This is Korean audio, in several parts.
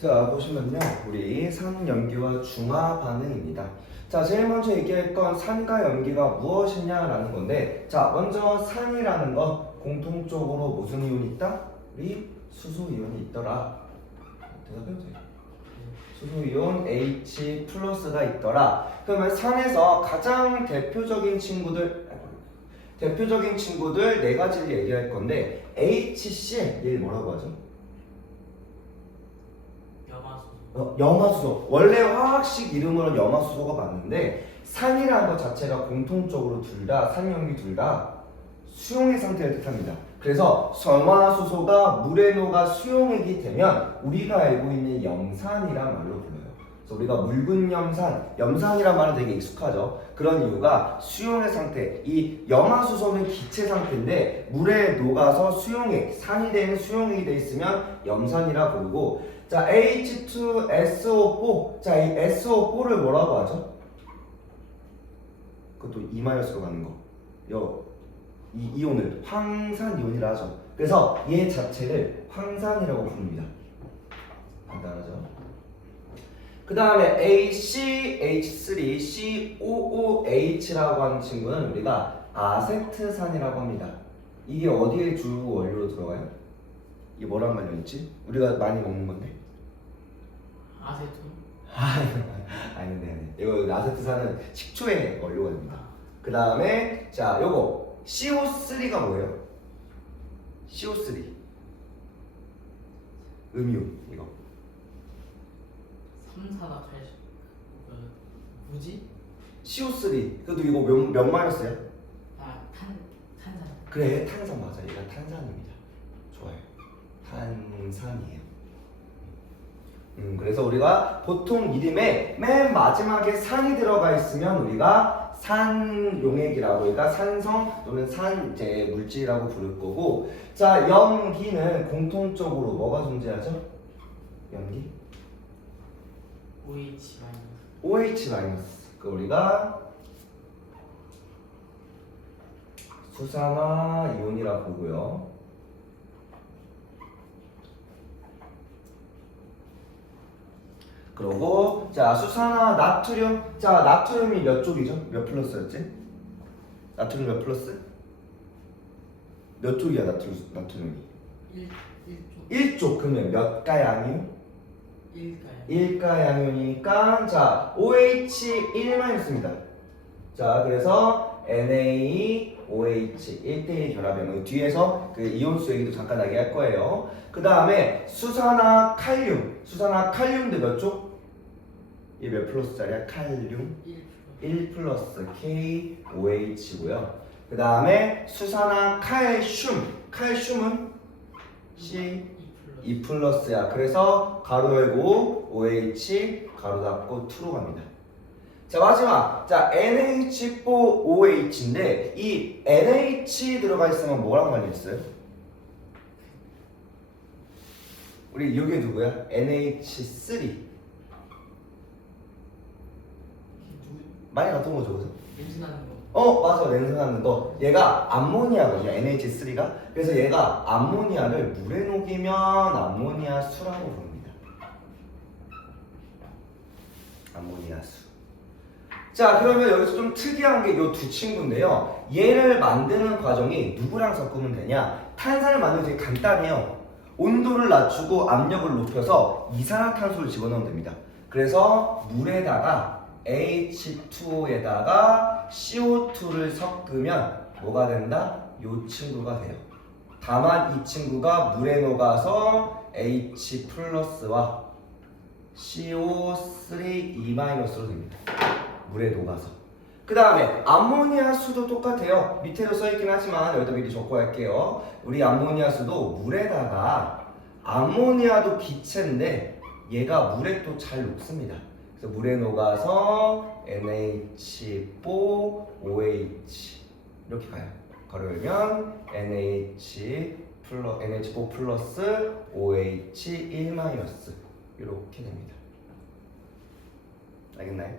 자, 보시면요. 우리 산연기와 중화 반응입니다. 자, 제일 먼저 얘기할 건 산과 연기가 무엇이냐라는 건데, 자, 먼저 산이라는 건 공통적으로 무슨 이온이 있다? 우리 수소 이온이 있더라. 대답해보세요. 수소 이온 H 플러스가 있더라. 그러면 산에서 가장 대표적인 친구들 네 가지를 얘기할 건데, HCl 얘를 뭐라고 하죠? 염화수소. 원래 화학식 이름으로는 염화수소가 맞는데 산이라는 것 자체가 공통적으로 산연기 둘 다 수용액 상태를 뜻합니다. 그래서 염화수소가 물에 녹아 수용액이 되면 우리가 알고 있는 염산이란 말로 불러요. 그래서 우리가 묽은 염산이란 말은 되게 익숙하죠. 그런 이유가 수용액 상태, 이 염화수소는 기체 상태인데 물에 녹아서 산이 되는 수용액이 돼 있으면 염산이라 부르고, 자, H2SO4. 자, 이 SO4를 뭐라고 하죠? 그것도 E-로 가는 거. 이 이온을 황산이온이라 하죠. 그래서 얘 자체를 황산이라고 부릅니다. 간단하죠? 그 다음에 ACH3COOH라고 하는 친구는 우리가 아세트산이라고 합니다. 이게 어디에 주 원료로 들어가요? 이게 뭐랑 관련있지? 우리가 많이 먹는 건데. 아세톤? 아닌데. 이거 아세트산은 식초의 원료가 됩니다. 그 다음에 자, 요거 CO3가 뭐예요? CO3 음이온 이거. 삼산화 칼슘. 뭐지? CO3 그래도 이거 몇 마이너스야? 탄산. 그래, 탄산 맞아. 얘가 탄산입니다. 좋아요. 탄산이에요. 그래서 우리가 보통 이름에 맨 마지막에 산이 들어가 있으면 우리가 산용액이라고, 그러니까 산성 또는 산재 물질이라고 부를 거고, 자, 염기는 공통적으로 뭐가 존재하죠? 염기? OH-. 그 우리가 수산화 이온이라고 보고요. 그리고 자, 수산화 나트륨. 자, 나트륨이 몇 쪽이죠? 몇 플러스였지? 나트륨 몇 플러스? 몇 쪽이야 나트륨이? 1쪽. 그러면 몇 가양이요? 1가양이니까 자, OH1-입니다. 자, 그래서 NaOH 1대1 결합이면 뒤에서 그 이온수 얘기도 잠깐 하게 할 거예요. 그 다음에 수산화 칼륨도 몇 쪽? 이 몇 플러스짜리야? 칼륨 1 플러스 KOH고요. 그 다음에 수산화 칼슘은 C 2 플러스야. 그래서 가로 열고 OH 가로 닫고 2로 갑니다. 자, 마지막. 자, NH4OH인데 이 NH 들어가 있으면 뭐랑 관련 있어요? 우리 이게 누구야? NH3. 많이 갔던 거죠, 그죠? 냄새나는 거. 맞아. 냄새나는 거. 얘가 암모니아거든요, NH3가. 그래서 얘가 암모니아를 물에 녹이면 암모니아수라고 부릅니다. 암모니아수. 자, 그러면 여기서 좀 특이한 게 이 두 친구인데요. 얘를 만드는 과정이 누구랑 섞으면 되냐? 탄산을 만들면 되게 간단해요. 온도를 낮추고 압력을 높여서 이산화탄소를 집어넣으면 됩니다. 그래서 물에다가 H2O에다가 CO2를 섞으면 뭐가 된다? 이 친구가 돼요. 다만 이 친구가 물에 녹아서 H 플러스와 CO3 E-로 됩니다. 물에 녹아서. 그 다음에 암모니아 수도 똑같아요. 밑에도 써있긴 하지만 여기다 미리 적고 할게요. 우리 암모니아 수도 물에다가, 암모니아도 기체인데 얘가 물에 또 잘 녹습니다. 그래서 물에 녹아서 NH4OH 이렇게 가요. 가로 열면 NH4 플러스 OH1 마이너스 이렇게 됩니다. 알겠나요?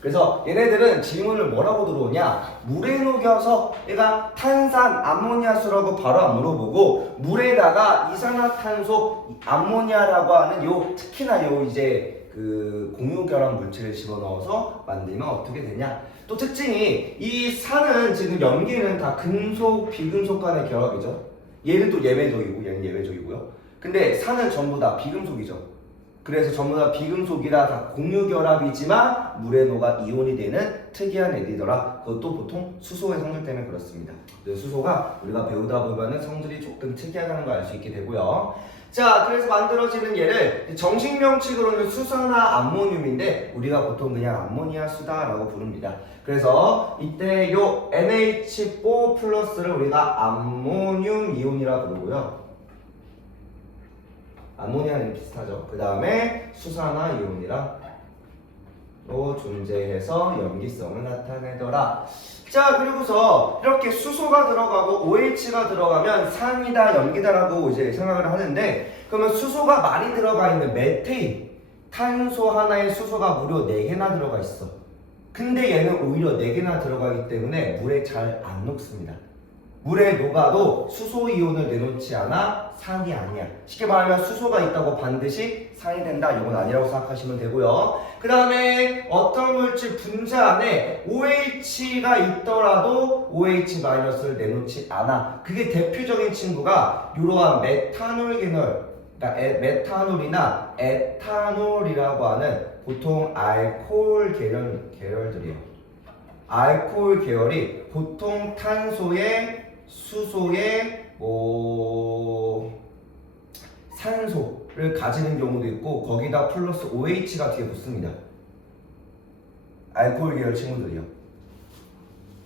그래서 얘네들은 질문을 뭐라고 들어오냐, 물에 녹여서 얘가 탄산 암모니아수라고 바로 안 물어보고 물에다가 이산화탄소 암모니아라고 하는 요 특히나 요 이제 그 공유결합 물질을 집어넣어서 만들면 어떻게 되냐. 또 특징이 이 산은 지금 염기는 다 금속 비금속 간의 결합이죠. 얘는 또 예외적이고 얘는 예외적이고요. 근데 산은 전부 다 비금속이죠. 그래서 전부 다 비금속이라 다 공유결합이지만 물에 녹아 이온이 되는 특이한 애들이더라. 그것도 보통 수소의 성질 때문에 그렇습니다. 수소가 우리가 배우다 보면은 성질이 조금 특이하다는 걸 알 수 있게 되고요. 자, 그래서 만들어지는 얘를 정식 명칭으로는 수산화 암모늄인데 우리가 보통 그냥 암모니아 수다라고 부릅니다. 그래서 이때 요 NH4 플러스를 우리가 암모늄 이온이라 부르고요. 암모니아는 비슷하죠. 그 다음에 수산화 이온이라 로 존재해서 염기성을 나타내더라. 자, 그리고서 이렇게 수소가 들어가고 OH가 들어가면 산이다 염기다라고 이제 생각을 하는데, 그러면 수소가 많이 들어가 있는 메테인, 탄소 하나에 수소가 무려 4개나 들어가 있어. 근데 얘는 오히려 4개나 들어가기 때문에 물에 잘 안 녹습니다. 물에 녹아도 수소 이온을 내놓지 않아 산이 아니야. 쉽게 말하면 수소가 있다고 반드시 산이 된다, 이건 아니라고 생각하시면 되고요. 그 다음에 어떤 물질 분자 안에 OH가 있더라도 OH-를 내놓지 않아. 그게 대표적인 친구가 이러한 메탄올 계열, 그러니까 메탄올이나 에탄올이라고 하는 보통 알코올 계열들이에요. 알코올 계열이 보통 탄소에 수소에 산소를 가지는 경우도 있고 거기다 플러스 OH가 뒤에 붙습니다. 알코올 계열 친구들이요.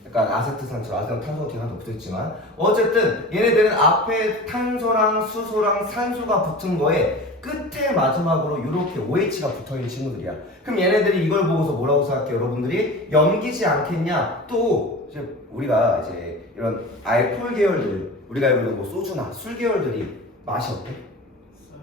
약간 아세트산처럼 탄소가 뒤에 하나 붙어있지만 어쨌든 얘네들은 앞에 탄소랑 수소랑 산소가 붙은 거에 끝에 마지막으로 이렇게 OH가 붙어있는 친구들이야. 그럼 얘네들이 이걸 보고서 뭐라고 생각해요? 여러분들이 염기지 않겠냐? 또 이제 우리가 이제 이런 알코올 계열들, 우리가 알고 있는 뭐 소주나 술 계열들이 맛이 어때?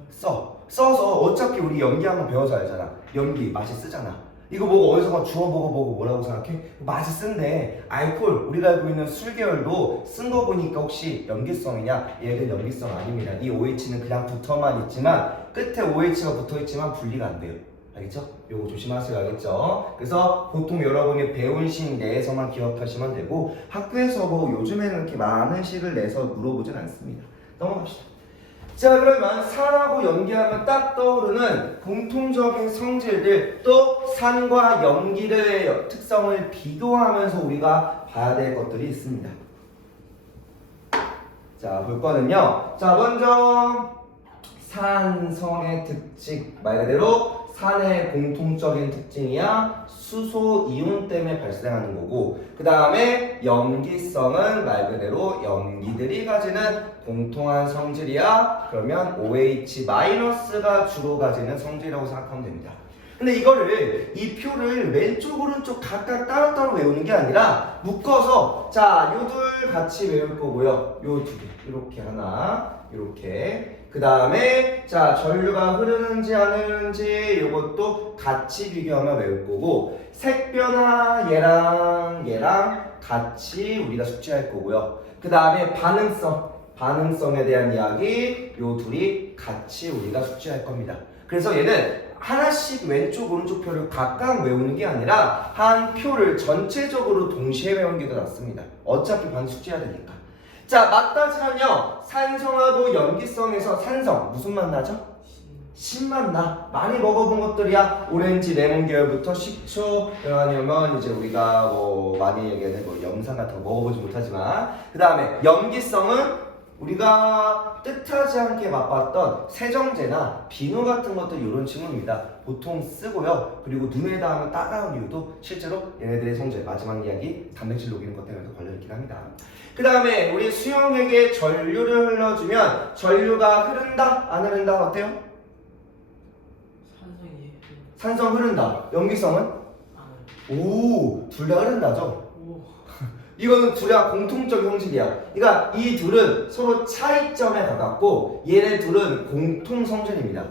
써서 어차피 우리 염기하면 배워서 알잖아. 염기 맛이 쓰잖아. 이거 보고 어디서 주워 보고 뭐라고 생각해? 맛이 쓴데 알코올, 우리가 알고 있는 술 계열도 쓴 거 보니까 혹시 염기성이냐? 얘는 염기성 아닙니다. 이 OH는 그냥 붙어만 있지만 끝에 OH가 붙어 있지만 분리가 안 돼요. 알겠죠? 요거 조심하세요. 알겠죠? 그래서 보통 여러분이 배운 식 내에서만 기억하시면 되고 학교에서 뭐 요즘에는 이렇게 많은 식을 내서 물어보진 않습니다. 넘어갑시다. 자, 그러면 산하고 염기하면 딱 떠오르는 공통적인 성질들, 또 산과 염기의 특성을 비교하면서 우리가 봐야 될 것들이 있습니다. 자, 볼 거는요. 자, 먼저 산성의 특징, 말 그대로 산의 공통적인 특징이야 수소 이온 때문에 발생하는 거고, 그 다음에 염기성은 말 그대로 염기들이 가지는 공통한 성질이야. 그러면 OH-가 주로 가지는 성질이라고 생각하면 됩니다. 근데 이거를 이 표를 왼쪽 오른쪽 각각 따로따로 외우는 게 아니라 묶어서, 자, 요 둘 같이 외울 거고요. 요 두 개, 이렇게 하나, 이렇게. 그 다음에 자, 전류가 흐르는지 안 흐르는지 요것도 같이 비교하면 외울 거고, 색변화 얘랑 같이 우리가 숙지할 거고요. 그 다음에 반응성에 대한 이야기, 요 둘이 같이 우리가 숙지할 겁니다. 그래서 얘는 하나씩 왼쪽 오른쪽 표를 각각 외우는 게 아니라 한 표를 전체적으로 동시에 외우는 게 더 낫습니다. 어차피 반드시 숙지해야 되니까. 자, 맛 따지면요, 산성하고 염기성에서 산성 무슨 맛 나죠? 신맛 나. 많이 먹어본 것들이야. 오렌지, 레몬 계열부터 식초, 아니면 이제 우리가 뭐 많이 얘기하는 뭐 염산 같은 거 먹어보지 못하지만, 그 다음에 염기성은 우리가 뜻하지 않게 맛봤던 세정제나 비누 같은 것들, 이런 친구입니다. 보통 쓰고요. 그리고 눈에다 하면 따가운 이유도 실제로 얘네들의 성질, 마지막 이야기 단백질 녹이는 것 때문에 걸려있긴 합니다. 그 다음에 우리 수용액에 전류를 흘러주면 전류가 흐른다? 안 흐른다? 어때요? 산성 흐른다. 염기성은? 오, 둘 다 흐른다죠? 이거는 둘 다 공통적인 성질이야. 그러니까 이 둘은 서로 차이점에 가깝고 얘네 둘은 공통 성질입니다.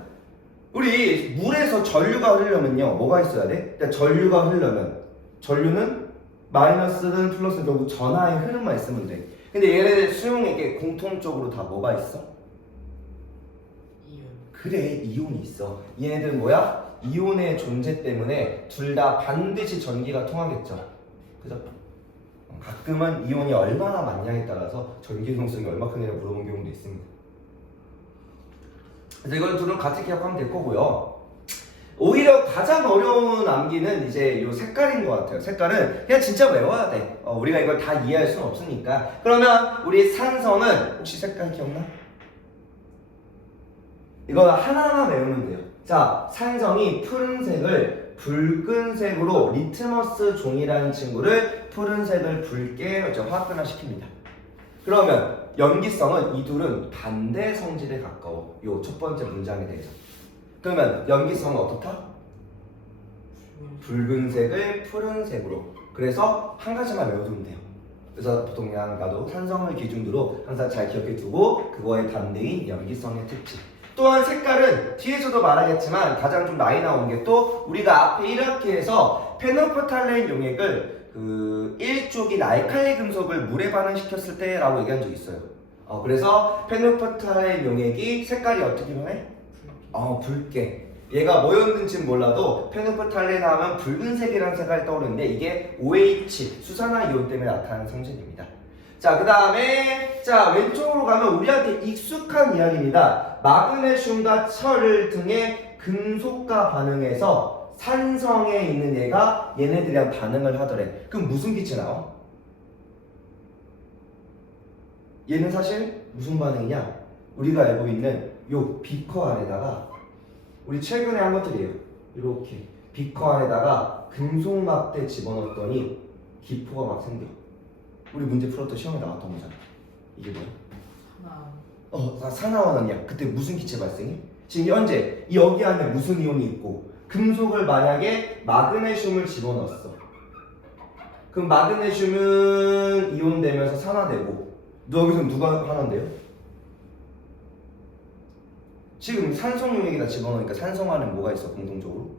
우리 물에서 전류가 흐르려면요 뭐가 있어야 돼? 그러니까 전류가 흐르려면 전류는 마이너스든 플러스든 결국 전하의 흐름만 있으면 돼. 근데 얘네들 수용액에 공통적으로 다 뭐가 있어? 이유. 그래, 이온이 있어. 얘네들은 뭐야? 이온의 존재 때문에 둘 다 반드시 전기가 통하겠죠. 그죠? 가끔은 이온이 얼마나 많냐에 따라서 전기 이동성이 얼마 크냐를 물어본 경우도 있습니다. 그래서 이걸 둘은 같이 기억하면 될 거고요. 오히려 가장 어려운 암기는 이제 이 색깔인 것 같아요. 색깔은 그냥 진짜 외워야 돼. 우리가 이걸 다 이해할 수는 없으니까. 그러면 우리 산성은 혹시 색깔 기억나? 이거 하나만 외우면 돼요. 자, 산성이 푸른색을 붉은색으로 리트머스 종이라는 친구를 푸른색을 붉게 화학변화 시킵니다. 그러면 염기성은 이 둘은 반대 성질에 가까워. 요 첫 번째 문장에 대해서. 그러면 염기성은 어떻다? 붉은색을 푸른색으로. 그래서 한 가지만 외워두면 돼요. 그래서 보통 그냥 나도 산성을 기준으로 항상 잘 기억해두고 그거의 반대인 염기성의 특징. 또한 색깔은 뒤에서도 말하겠지만 가장 좀 많이 나오는 게 또 우리가 앞에 이렇게 해서 페노프탈레인 용액을 그 1쪽인 알칼리 금속을 물에 반응시켰을 때라고 얘기한 적이 있어요. 그래서 페노프탈레인 용액이 색깔이 어떻게 변해? 붉게. 얘가 뭐였는지는 몰라도 페노프탈레인 하면 붉은색이라는 색깔이 떠오르는데 이게 OH 수산화 이온 때문에 나타나는 성질입니다. 자, 그 다음에 자 왼쪽으로 가면 우리한테 익숙한 이야기입니다. 마그네슘과 철 등의 금속과 반응해서 산성에 있는 얘가 얘네들이랑 반응을 하더래. 그럼 무슨 빛이 나와? 얘는 사실 무슨 반응이냐? 우리가 알고 있는 요 비커 안에다가 우리 최근에 한 것들이에요. 이렇게 비커 안에다가 금속 막대 집어넣었더니 기포가 막 생겨. 우리 문제 풀었던 시험에 나왔던 거잖아. 이게 뭐야? 산화원이야. 그때 무슨 기체 발생이? 지금 현재 여기 안에 무슨 이온이 있고 금속을 만약에 마그네슘을 집어넣었어. 그럼 마그네슘은 이온되면서 산화되고 여기서 누가 하나인데요? 지금 산성용액에다 집어넣으니까 산성화는 뭐가 있어 공통적으로?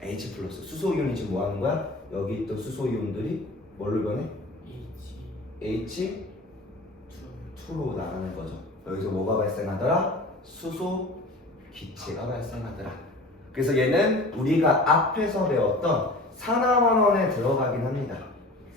H 플러스. 수소 이온이 지금 뭐 하는 거야? 여기 있던 수소 이온들이 뭘로 변해? H2로 나가는 거죠. 여기서 뭐가 발생하더라? 수소 기체가 발생하더라. 그래서 얘는 우리가 앞에서 배웠던 산화환원에 들어가긴 합니다.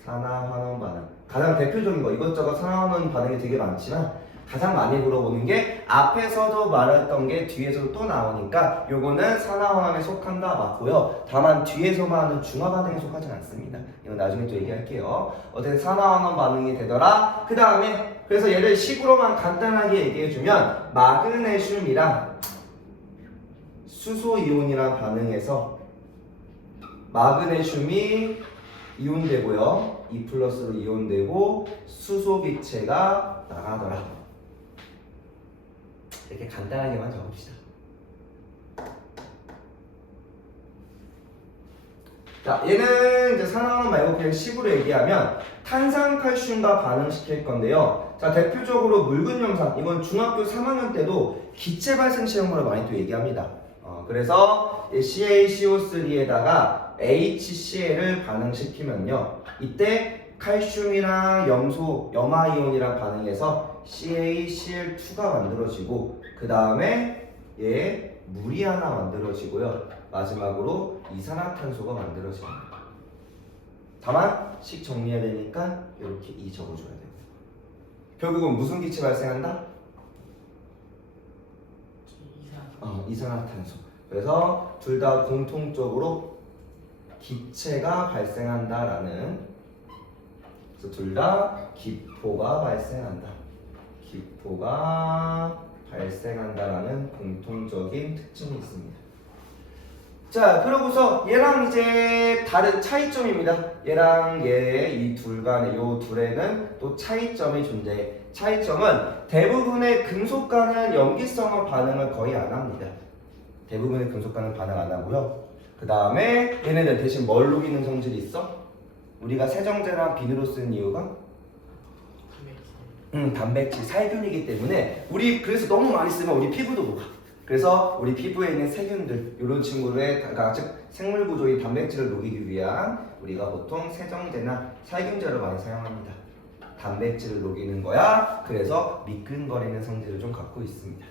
산화환원 반응. 가장 대표적인 거 이것저것 산화환원 반응이 되게 많지만 가장 많이 물어보는 게 앞에서도 말했던 게 뒤에서도 또 나오니까 요거는 산화환원에 속한다 맞고요. 다만 뒤에서만 하는 중화 반응에 속하진 않습니다. 이건 나중에 또 얘기할게요. 어쨌든 산화환원 반응이 되더라. 그 다음에 그래서 얘를 식으로만 간단하게 얘기해주면 마그네슘이랑 수소 이온이랑 반응해서 마그네슘이 이온되고요. 2 플러스로 이온되고 수소 기체가 나가더라. 이렇게 간단하게만 적읍시다. 자, 얘는 이제 산화환원 말고 그냥 식으로 얘기하면 탄산칼슘과 반응시킬 건데요. 자, 대표적으로 묽은 염산. 이건 중학교 3학년 때도 기체 발생 시험으로 많이 또 얘기합니다. 그래서 CaCO3에다가 HCl을 반응시키면요. 이때 칼슘이랑 염소, 염화이온이랑 반응해서 CaCl2가 만들어지고 그 다음에 얘 물이 하나 만들어지고요. 마지막으로 이산화탄소가 만들어집니다. 다만 식 정리해야 되니까 이렇게 이 적어줘야 돼요. 결국은 무슨 기체 발생한다? 이산화탄소. 그래서 둘 다 공통적으로 기체가 발생한다라는, 그래서 둘 다 기포가 발생한다. 기포가 발생한다라는 공통적인 특징이 있습니다. 자, 그러고서 얘랑 이제 다른 차이점입니다. 얘랑 얘 이 둘 간의 요 둘에는 또 차이점이 존재해. 차이점은 대부분의 금속과는 염기성은 반응을 거의 안 합니다. 대부분의 금속과는 반응 안 하고요. 그 다음에 얘네들 대신 뭘 녹이는 성질이 있어? 우리가 세정제나 비누로 쓰는 이유가? 단백질, 살균이기 때문에 우리 그래서 너무 많이 쓰면 우리 피부도 녹아. 그래서 우리 피부에 있는 세균들 이런 친구들의 즉 생물 구조인 단백질을 녹이기 위한 우리가 보통 세정제나 살균제를 많이 사용합니다. 단백질을 녹이는 거야. 그래서 미끈거리는 성질을 좀 갖고 있습니다.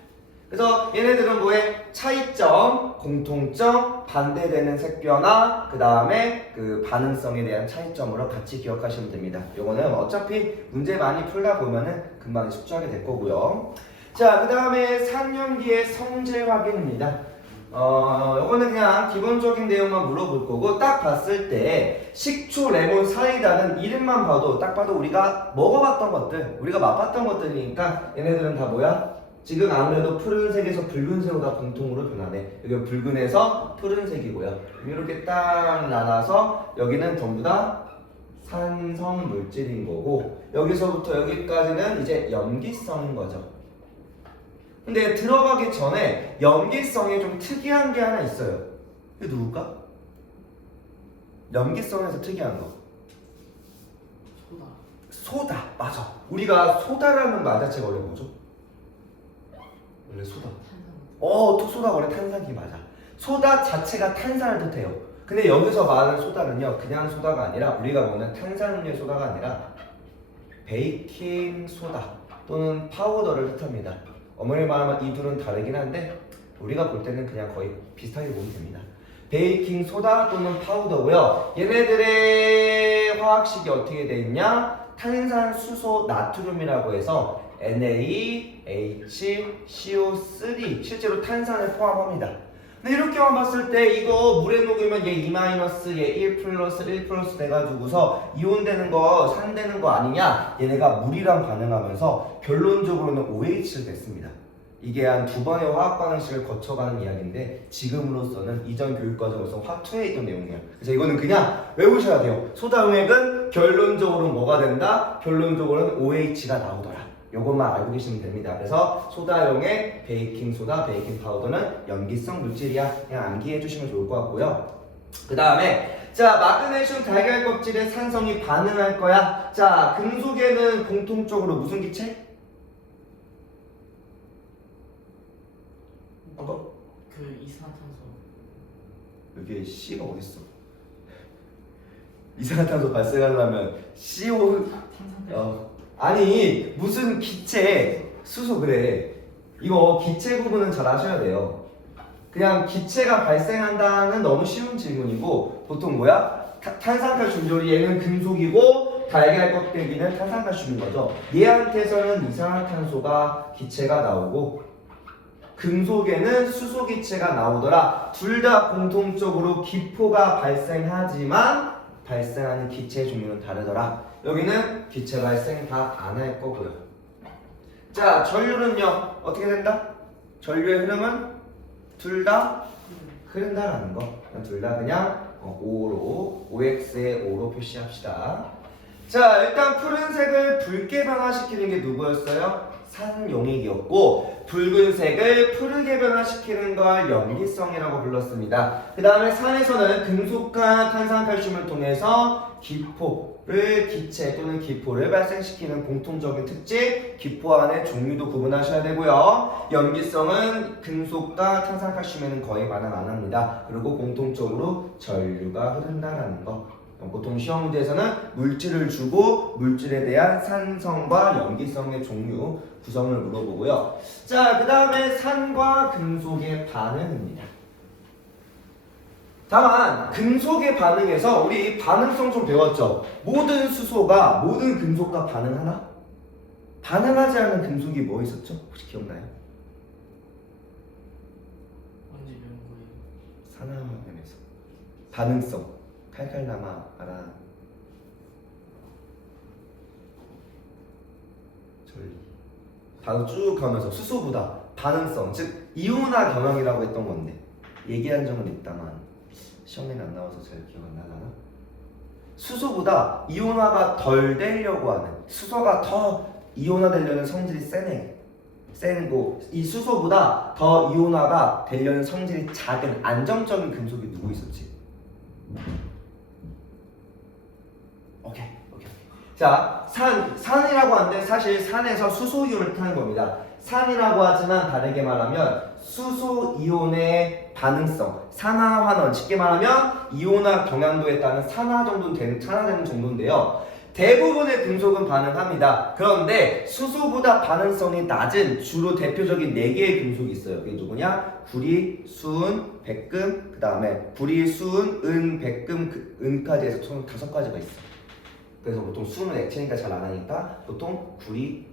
그래서 얘네들은 뭐에 차이점, 공통점, 반대되는 색변화, 그 다음에 그 반응성에 대한 차이점으로 같이 기억하시면 됩니다. 요거는 어차피 문제 많이 풀다 보면은 금방 집중하게 될 거고요. 자, 그 다음에 산염기의 성질 확인입니다. 요거는 그냥 기본적인 내용만 물어볼 거고, 딱 봤을 때 식초, 레몬, 사이다는 이름만 봐도 딱 봐도 우리가 먹어봤던 것들, 우리가 맛봤던 것들이니까 얘네들은 다 뭐야? 지금 아무래도 푸른색에서 붉은색으로 다 공통으로 변하네. 여기 붉은에서 푸른색이고요. 이렇게 딱 나눠서 여기는 전부 다 산성 물질인 거고, 여기서부터 여기까지는 이제 염기성인 거죠. 근데 들어가기 전에 염기성에 좀 특이한 게 하나 있어요. 이게 누굴까? 염기성에서 특이한 거. 소다. 맞아. 우리가 소다라는 말 자체가 원래 뭐죠? 원래 소다. 톡소다 원래 탄산기 맞아. 소다 자체가 탄산을 뜻해요. 근데 여기서 말하는 소다는요, 그냥 소다가 아니라 우리가 먹는 탄산음료의 소다가 아니라 베이킹 소다 또는 파우더를 뜻합니다. 어머니 말하면 이 둘은 다르긴 한데 우리가 볼 때는 그냥 거의 비슷하게 보면 됩니다. 베이킹 소다 또는 파우더고요. 얘네들의 화학식이 어떻게 돼 있냐? 탄산수소 나트륨이라고 해서 NaHCO3 실제로 탄산을 포함합니다. 근데 이렇게만 봤을 때 이거 물에 녹이면 얘 2 마이너스 얘 1 플러스 1 플러스 돼가지고서 이온되는 거 산되는 거 아니냐? 얘네가 물이랑 반응하면서 결론적으로는 OH를 냈습니다. 이게 한 2번의 화학 반응식을 거쳐가는 이야기인데 지금으로서는 이전 교육과정에서 화투에 있던 내용이에요. 그래서 이거는 그냥 외우셔야 돼요. 소다용액은 결론적으로 뭐가 된다? 결론적으로는 OH가 나오더라. 요것만 알고 계시면 됩니다. 그래서 소다용액, 베이킹소다, 베이킹파우더는 염기성 물질이야. 그냥 암기해 주시면 좋을 것 같고요. 그 다음에 자, 마그네슘 달걀 껍질에 산성이 반응할 거야. 자, 금속에는 공통적으로 무슨 기체? 그 이산화탄소. 여기 C가 어딨어? 이산화탄소 발생하려면 CO 아니 무슨 기체 수소 그래. 이거 기체 구분은 잘 하셔야 돼요. 그냥 기체가 발생한다는 너무 쉬운 질문이고 보통 뭐야? 탄산칼슘조리 얘는 금속이고 달걀 껍데기는 탄산칼슘인 거죠. 얘한테서는 이산화탄소가 기체가 나오고 금속에는 수소 기체가 나오더라. 둘 다 공통적으로 기포가 발생하지만 발생하는 기체의 종류는 다르더라. 여기는 기체 발생 다 안 할 거고요. 자, 전류는요 어떻게 된다? 전류의 흐름은 둘 다 흐른다라는 거. 둘 다 그냥 O로 OX의 O로 표시합시다. 자, 일단 푸른색을 붉게 변화시키는 게 누구였어요? 산용액이었고 붉은색을 푸르게 변화시키는 걸 염기성이라고 불렀습니다. 그 다음에 산에서는 금속과 탄산칼슘을 통해서 기체 또는 기포를 발생시키는 공통적인 특징, 기포 안에 종류도 구분하셔야 되고요. 염기성은 금속과 탄산칼슘에는 거의 반응 안 합니다. 그리고 공통적으로 전류가 흐른다라는 거. 보통 시험 문제에서는 물질을 주고 물질에 대한 산성과 염기성의 종류, 구성을 물어보고요. 자, 그 다음에 산과 금속의 반응입니다. 다만 금속의 반응에서 우리 반응성 좀 배웠죠? 모든 수소가 모든 금속과 반응하나? 반응하지 않은 금속이 뭐 있었죠? 혹시 기억나요? 언제 배운 거예요? 산화화학에서 반응성 칼칼나마 알아? 전리 바로 쭉 가면서 수소보다 반응성 즉 이온화 경향이라고 했던 건데 얘기한 적은 있다만 시험에는 안 나와서 잘 기억 안 나나? 수소보다 이온화가 덜 되려고 하는 수소가 더 이온화되려는 성질이 세고 이 수소보다 더 이온화가 되려는 성질이 작은 안정적인 금속이 누구 있었지? 오케이. 자, 산이라고 하는데 사실 산에서 수소이온을 타는 겁니다. 산이라고 하지만 다르게 말하면 수소 이온의 반응성, 산화환원, 쉽게 말하면 이온화 경향도에 따른 산화되는 정도인데요. 대부분의 금속은 반응합니다. 그런데 수소보다 반응성이 낮은 주로 대표적인 4개의 금속이 있어요. 그게 누구냐? 구리, 수은, 백금, 그 다음에 구리, 수은, 은, 백금, 은까지 해서 총 5가지가 있어. 그래서 보통 수은 액체니까 잘 안 하니까 보통 구리,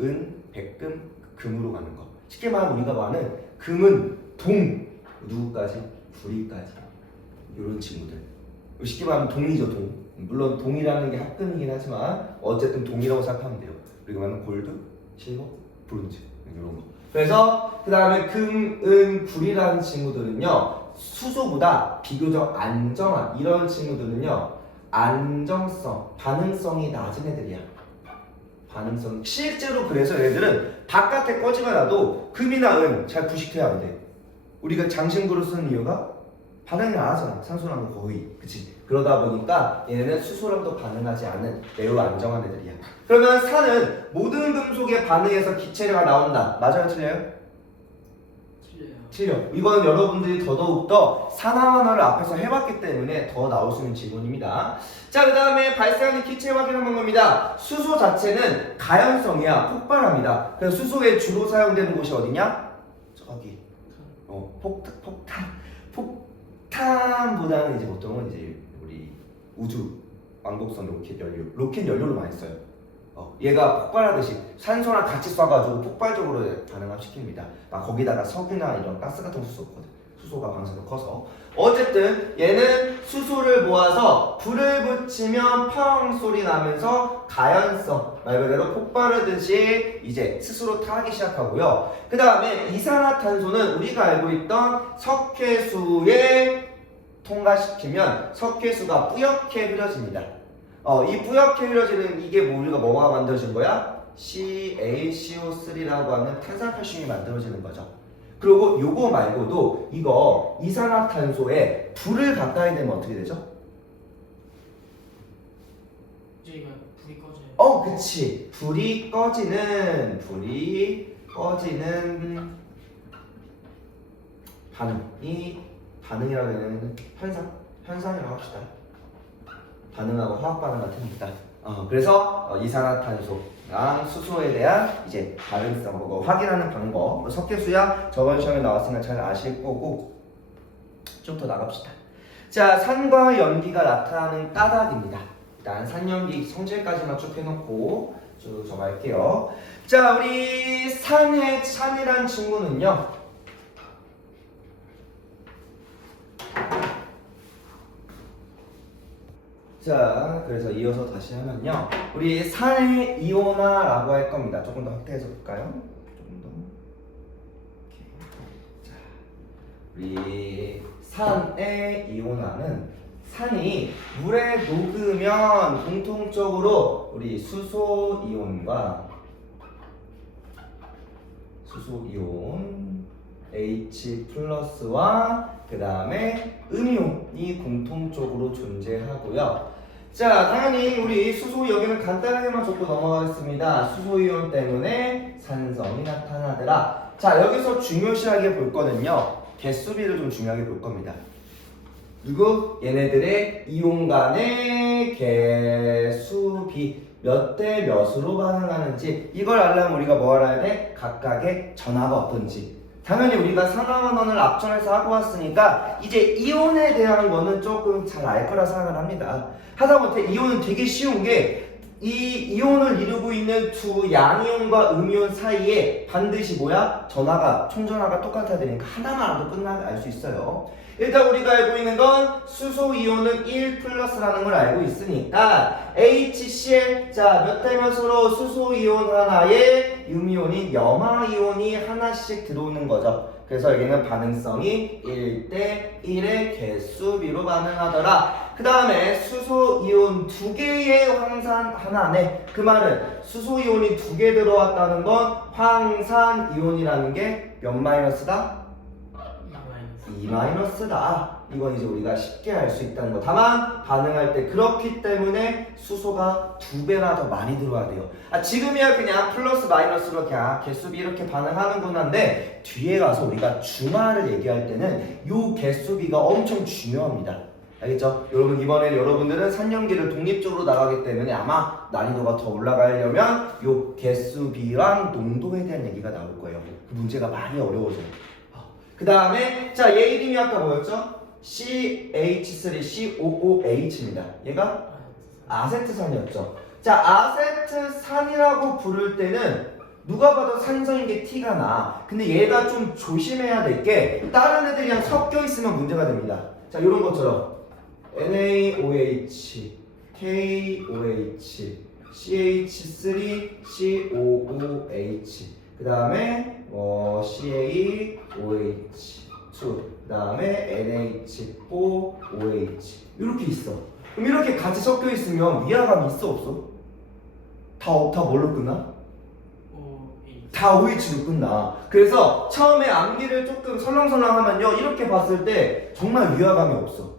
은, 백금, 금으로 가는 거. 쉽게 말하면 우리가 말하는 금은 동, 누구까지? 구리까지. 이런 친구들. 쉽게 말하면 동이죠, 동. 물론 동이라는 게 합금이긴 하지만 어쨌든 동이라고 생각하면 돼요. 그리고 말하면 골드, 실버, 브론즈 이런 거. 그래서 그 다음에 금, 은, 구리라는 친구들은요 수소보다 비교적 안정한 이런 친구들은요 안정성, 반응성이 낮은 애들이야. 반응성. 실제로 그래서 얘들은 바깥에 꺼지가 나도 금이나 은 잘 부식해야 안 돼. 우리가 장신구를 쓰는 이유가 반응이 안 하잖아. 산소랑은 거의. 그치? 그러다 보니까 얘네는 수소랑도 반응하지 않는 매우 안정한 애들이야. 그러면 산은 모든 금속의 반응에서 기체가 나온다. 맞아요? 틀려요? 틀려요. 틀려. 이건 여러분들이 더더욱더 산화환원을 앞에서 해봤기 때문에 더 나올 수 있는 질문입니다. 자, 그 다음에 발생하는 기체 확인하는 겁니다. 수소 자체는 가연성이야. 폭발합니다. 그래서 수소에 주로 사용되는 곳이 어디냐? 저기. 폭탄보다는 이제 보통은 이제 우리 우주 왕복선 로켓 연료로 많이 써요. 얘가 폭발하듯이 산소랑 같이 쏴가지고 폭발적으로 반응시킵니다. 거기다가 석유나 이런 가스 같은 거 쏘거든. 수소가 방사능 커서. 어쨌든 얘는 수소를 모아서 불을 붙이면 펑 소리 나면서 가연성, 말 그대로 폭발하듯이 이제 스스로 타기 시작하고요. 그 다음에 이산화탄소는 우리가 알고 있던 석회수에 통과시키면 석회수가 뿌옇게 흐려집니다. 이 뿌옇게 흐려지는 이게 우리가 뭐가 만들어진 거야? CaCO3라고 하는 탄산칼슘이 만들어지는 거죠. 그리고 요거 말고도 이거 이산화탄소에 불을 가까이 대면 어떻게 되죠? 이제 이거 불이 꺼져요. 그치. 불이 꺼지는 반응이라고 하는 현상이라고 합시다. 반응하고 화학 반응 같은 겁니다. 그래서 이산화탄소랑 수소에 대한 이제 반응성 확인하는 방법. 석회수야 저번 시험에 나왔으니까 잘 아실 거고 좀 더 나갑시다. 자, 산과 연기가 나타나는 까닭입니다. 일단 산연기 성질까지만 쭉 해놓고 쭉 적어갈게요. 자, 우리 산이란 친구는요. 자, 그래서 이어서 다시 하면요. 우리 산의 이온화라고 할 겁니다. 조금 더 확대해서 볼까요? 조금 더. 오케이. 자, 우리 산의 이온화는 산이 물에 녹으면 공통적으로 우리 수소 이온 H 플러스와 그 다음에 음이온이 공통적으로 존재하고요. 자, 당연히 우리 수소 여기는 간단하게만 적고 넘어가겠습니다. 수소이온 때문에 산성이 나타나더라. 자, 여기서 중요시하게 볼 거는요. 개수비를 좀 중요하게 볼 겁니다. 그리고 얘네들의 이온 간의 개수비 몇 대 몇으로 반응하는지 이걸 알려면 우리가 뭐 알아야 돼? 각각의 전하가 어떤지. 당연히 우리가 산화환원을 앞전에서 하고 왔으니까 이제 이온에 대한 거는 조금 잘 알 거라 생각을 합니다. 하다못해 이온은 되게 쉬운 게 이 이온을 이루고 있는 두 양이온과 음이온 사이에 반드시 뭐야? 총전하가 똑같아야 되니까 하나만 알아도 알 수 있어요. 일단 우리가 알고 있는 건 수소 이온은 1 플러스라는 걸 알고 있으니까 HCl 자, 몇 대 몇으로 수소 이온 하나에 음이온인 염화 이온이 하나씩 들어오는 거죠. 그래서 여기는 반응성이 1대 1의 개수비로 반응하더라. 그 다음에 수소 이온 2개의 황산 하나네. 그 말은 수소 이온이 2개 들어왔다는 건 황산 이온이라는 게 몇 마이너스다? E-다. 이건 이제 우리가 쉽게 알 수 있다는 거. 다만 반응할 때 그렇기 때문에 수소가 2배나 더 많이 들어와야 돼요. 지금이야 그냥 플러스 마이너스로 그냥 개수비 이렇게 반응하는구나인데 뒤에 가서 우리가 중화를 얘기할 때는 요 개수비가 엄청 중요합니다. 알겠죠? 여러분 이번에 여러분들은 산염기를 독립적으로 나가기 때문에 아마 난이도가 더 올라가려면 요 개수비랑 농도에 대한 얘기가 나올 거예요. 그 문제가 많이 어려워져요. 그 다음에 자 얘 이름이 아까 뭐였죠? CH3COOH입니다. 얘가 아세트산이었죠. 자 아세트산이라고 부를 때는 누가 봐도 산성인 게 티가 나. 근데 얘가 좀 조심해야 될 게 다른 애들이랑 섞여 있으면 문제가 됩니다. 자 이런 것처럼 NaOH, KOH, CH3COOH 그 다음에 CaOH 그 다음에 NH4OH 이렇게 있어. 그럼 이렇게 같이 섞여 있으면 위화감이 있어 없어? 다 뭘로 끝나? 다 OH로 끝나. 그래서 처음에 암기를 조금 설렁설렁하면요 이렇게 봤을 때 정말 위화감이 없어.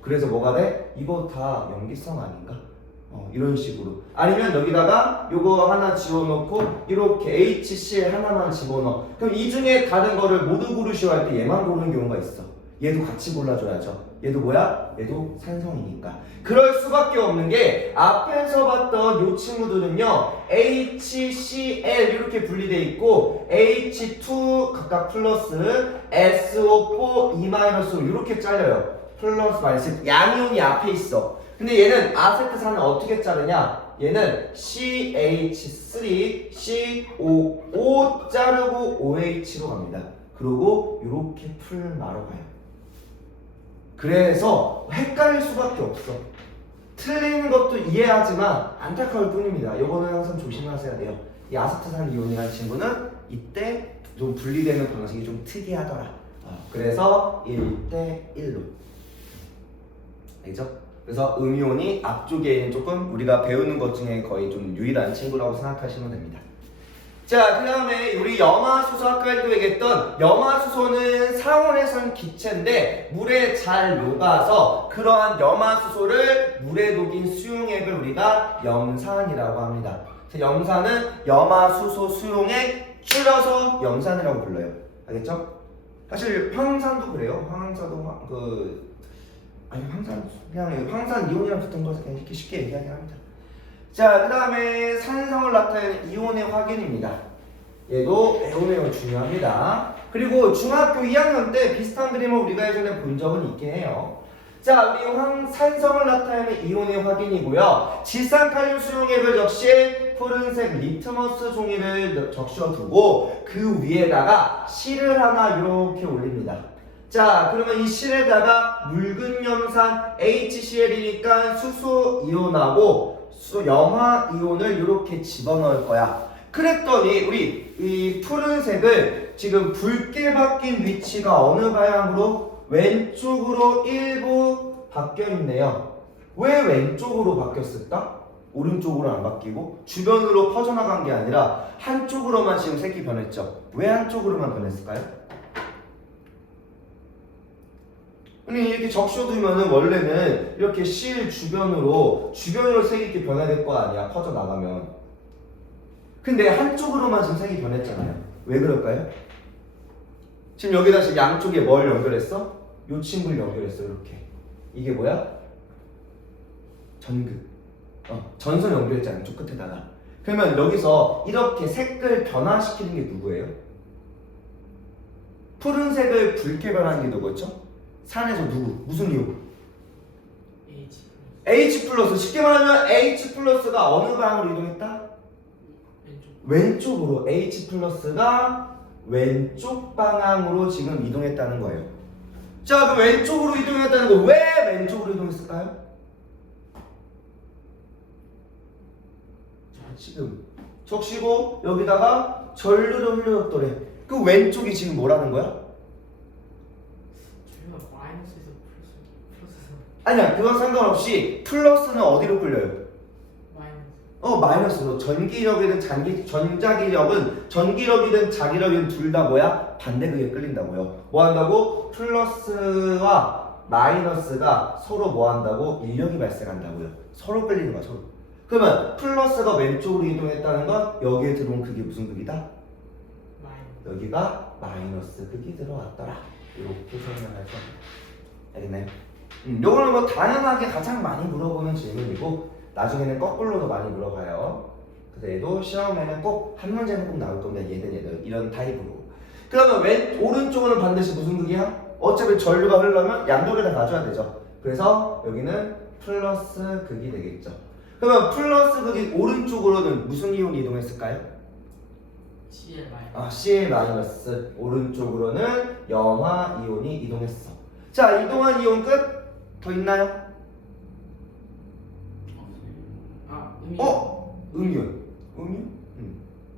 그래서 뭐가 돼? 이거 다 염기성 아닌가? 이런 식으로. 아니면 여기다가 요거 하나 지워놓고 이렇게 HCl 하나만 집어넣어. 그럼 이 중에 다른 거를 모두 고르시오 할 때 얘만 고르는 경우가 있어. 얘도 같이 골라줘야죠. 얘도 뭐야? 얘도 산성이니까. 그럴 수밖에 없는 게 앞에서 봤던 요 친구들은요 HCl 이렇게 분리돼 있고 H2 각각 플러스 SO4 E- 이렇게 잘려요. 플러스 마이너스 양이온이 앞에 있어. 근데 얘는 아세트산은 어떻게 자르냐? 얘는 CH3COO 자르고 OH로 갑니다. 그리고 이렇게 풀마로 가요. 그래서 헷갈릴 수밖에 없어. 틀리는 것도 이해하지만 안타까울 뿐입니다. 이거는 항상 조심하셔야 돼요. 이 아세트산 이온이라는 친구는 이때 좀 분리되는 방식이 좀 특이하더라. 그래서 1대 1로. 알죠? 그래서 음이온이 앞쪽에 있는 조금 우리가 배우는 것 중에 거의 좀 유일한 친구라고 생각하시면 됩니다. 자, 그 다음에 우리 염화수소 아까도 얘기했던 염화수소는 상온에선 기체인데 물에 잘 녹아서 그러한 염화수소를 물에 녹인 수용액을 우리가 염산이라고 합니다. 염산은 염화수소 수용액 줄여서 염산이라고 불러요. 알겠죠? 사실 황산도 그래요. 황산도 그냥 황산 이온이랑 붙은 거 그냥 이렇게 쉽게 얘기하긴 합니다. 자, 그 다음에 산성을 나타내는 이온의 확인입니다. 얘도 매우 중요합니다. 그리고 중학교 2학년 때 비슷한 그림을 우리가 예전에 본 적은 있긴 해요. 자, 우리 산성을 나타내는 이온의 확인이고요. 질산칼륨 수용액을 역시 푸른색 리트머스 종이를 적셔두고 그 위에다가 실을 하나 이렇게 올립니다. 자, 그러면 이 실에다가 묽은 염산 HCl이니까 수소 이온하고 염화 이온을 이렇게 집어넣을 거야. 그랬더니 우리 이 푸른색을 지금 붉게 바뀐 위치가 어느 방향으로? 왼쪽으로 일부 바뀌어 있네요. 왜 왼쪽으로 바뀌었을까? 오른쪽으로 안 바뀌고 주변으로 퍼져나간 게 아니라 한쪽으로만 지금 색이 변했죠. 왜 한쪽으로만 변했을까요? 아니 이렇게 적셔두면은 원래는 이렇게 실 주변으로 색이 이렇게 변화될 거 아니야, 퍼져 나가면. 근데 한쪽으로만 지금 색이 변했잖아요. 왜 그럴까요? 지금 여기다 지금 양쪽에 뭘 연결했어? 요 친구를 연결했어. 이렇게. 이게 뭐야? 전극. 전선 연결했잖아, 양쪽 끝에다가. 그러면 여기서 이렇게 색을 변화시키는 게 누구예요? 푸른색을 붉게 변하는 게 누구였죠? 산에서 누구? 무슨 이유? H 플러스. 쉽게 말하면 H 플러스가 어느 방향으로 이동했다? 왼쪽으로. H 플러스가 왼쪽 방향으로 지금 이동했다는 거예요. 자, 그럼 왼쪽으로 이동했다는 거 왜 왼쪽으로 이동했을까요? 자, 지금 적시고 여기다가 전류를 흘려줬더래. 그 왼쪽이 지금 뭐라는 거야? 아니야, 그건 상관없이 플러스는 어디로 끌려요? 마이너스로 전기력이든 전자기력은 전기력이든 자기력이든 둘 다 뭐야? 반대극에 끌린다고요. 뭐 한다고? 플러스와 마이너스가 서로 뭐 한다고? 인력이 발생한다고요. 서로 끌리는 거야, 서로. 그러면 플러스가 왼쪽으로 이동했다는 건 여기에 들어온 극이 무슨 극이다? 마이너스. 여기가 마이너스 극이 들어왔더라. 이렇게 설명할 수 있습니다. 알겠나요? 요거는 뭐 당연하게 가장 많이 물어보는 질문이고 나중에는 거꾸로도 많이 물어봐요. 그래서 얘도 시험에는 꼭 한 문제는 꼭 나올 겁니다. 얘들 이런 타입으로. 그러면 오른쪽은 반드시 무슨 극이야? 어차피 전류가 흐르려면 양쪽에 다 가져야 되죠. 그래서 여기는 플러스 극이 되겠죠. 그러면 플러스 극이 오른쪽으로는 무슨 이온이 이동했을까요? CL 마이너스. Cl 마이너스. 오른쪽으로는 염화 이온이 이동했어. 자, 이동한 이온 끝? 더 있나요? 음이온. 음이온?